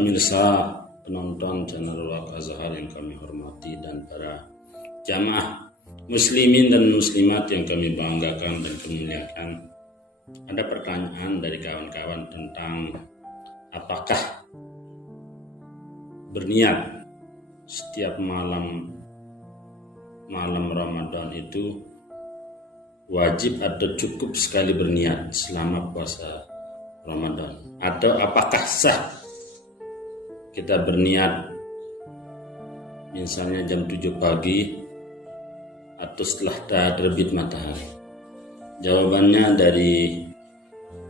pemirsa penonton channel Al-Azhar yang kami hormati dan para jamaah muslimin dan muslimat yang kami banggakan dan kemuliakan. Ada pertanyaan dari kawan-kawan tentang apakah berniat setiap malam Ramadan itu wajib atau cukup sekali berniat selama puasa Ramadan, atau apakah sah kita berniat misalnya jam 7 pagi atau setelah terbit matahari? Jawabannya dari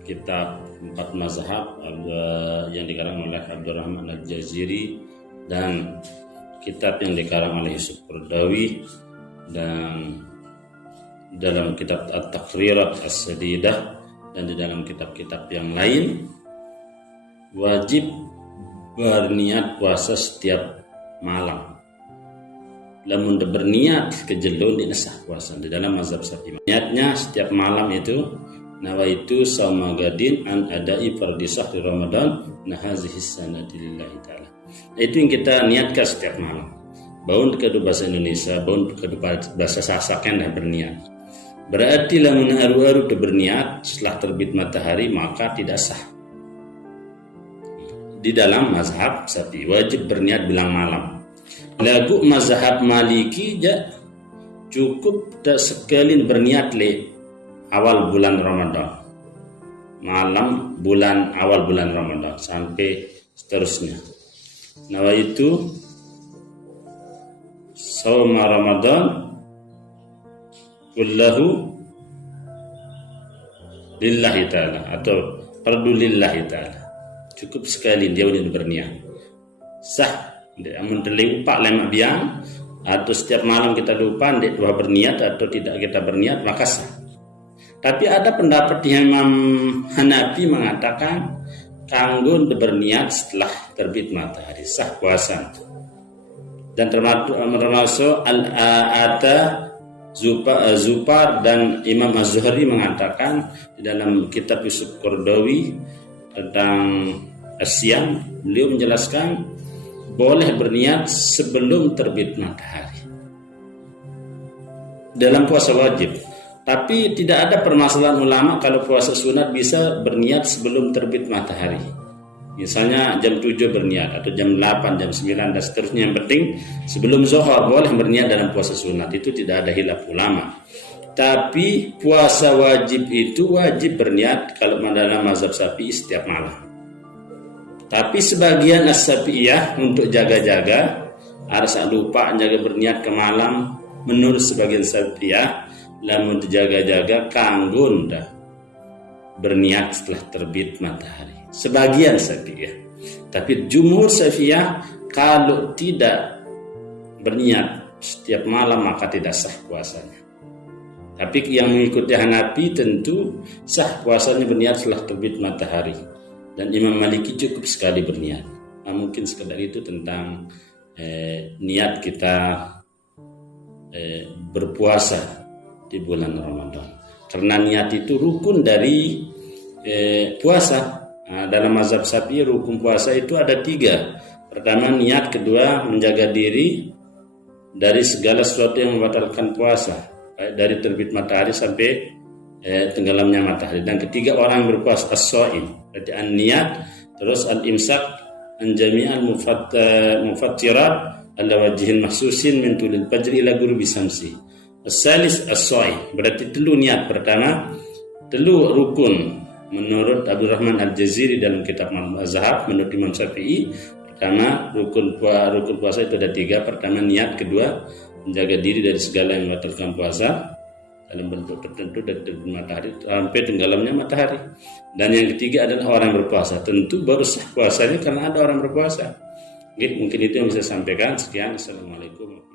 kitab 4 mazhab yang dikarang oleh Abdurrahman Al-Jaziri dan kitab yang dikarang oleh Yusuf Qaradawi, dan dalam kitab At-Taqrirat As-Sadidah dan di dalam kitab-kitab yang lain, wajib berniat puasa setiap malam. Lamun berniat kejelun dinasah puasa di dalam mazhab Syafi'i. Niatnya setiap malam itu nawaitu sauma gadin an adai fardhi syahri Ramadan nahazihi sanati lillahi taala. Itu yang kita niatkan setiap malam. Baun ke bahasa Indonesia, baun ke bahasa Sasak dah berniat. Berarti lamun haru-haru berniat setelah terbit matahari maka tidak sah. Di dalam mazhab Syafi'i wajib berniat bilang malam. Lagu mazhab Maliki cukup tak sekali berniat awal bulan Ramadan, awal bulan Ramadan sampai seterusnya. Nawaitu sauma Ramadan kullahu lillahi ta'ala atau fardu lillahi ta'ala. Cukup sekali dia udah berniat. Sah. Amun terlupa lemak biang atau setiap malam kita lupa dua berniat atau tidak kita berniat maka sah. Tapi ada pendapat Imam Hanafi mengatakan kanggo berniat setelah terbit matahari sah puasa. Dan termasuk Al-Ata Zupar dan Imam Az-Zuhri mengatakan di dalam kitab Yusuf Qaradawi tentang Asyam, beliau menjelaskan boleh berniat sebelum terbit matahari dalam puasa wajib. Tapi tidak ada permasalahan ulama kalau puasa sunat bisa berniat sebelum terbit matahari. Misalnya jam 7 berniat atau jam 8, jam 9 dan seterusnya. Yang penting sebelum zuhur boleh berniat dalam puasa sunat. Itu tidak ada khilaf ulama. Tapi puasa wajib itu wajib berniat kalau dalam mazhab Syafi'i setiap malam. Tapi sebagian as-Syafi'iyah untuk jaga-jaga harus lupa jaga berniat ke malam. Menurut sebagian Syafi'iyah lamun jaga-jaga kanggo berniat setelah terbit matahari. Sebagian Syafi'iyah. Tapi jumhur Syafi'iyah kalau tidak berniat setiap malam maka tidak sah puasanya. Tapi yang mengikuti Hanafi tentu sah puasanya berniat setelah terbit matahari. Dan Imam Maliki cukup sekali berniat. Nah, mungkin sekedar itu tentang niat kita berpuasa di bulan Ramadan. Karena niat itu rukun dari puasa. Nah, dalam mazhab Syafi'i rukun puasa itu ada 3. Pertama niat, kedua menjaga diri dari segala sesuatu yang membatalkan puasa, dari terbit matahari sampai tenggelamnya matahari. Dan ketiga orang berpuasa as-shaim. Berarti an-niat, terus al-imsak an jami'al mufattirat ala wajhin mahsusin min tulil fajri ila ghurubi samsi. As-salis as-shaim. Berarti telu niat. Pertama, telu rukun menurut Abdurrahman Al-Jaziri dalam kitab Mazhab. Menurut Imam Syafi'i, pertama rukun puasa itu ada 3. Pertama niat, kedua menjaga diri dari segala yang membatalkan puasa dalam bentuk tertentu dari terbit matahari sampai tenggelamnya matahari. Dan yang ketiga adalah orang berpuasa. Tentu baru sah puasanya karena ada orang berpuasa. Mungkin itu yang bisa saya sampaikan. Sekian. Assalamualaikum.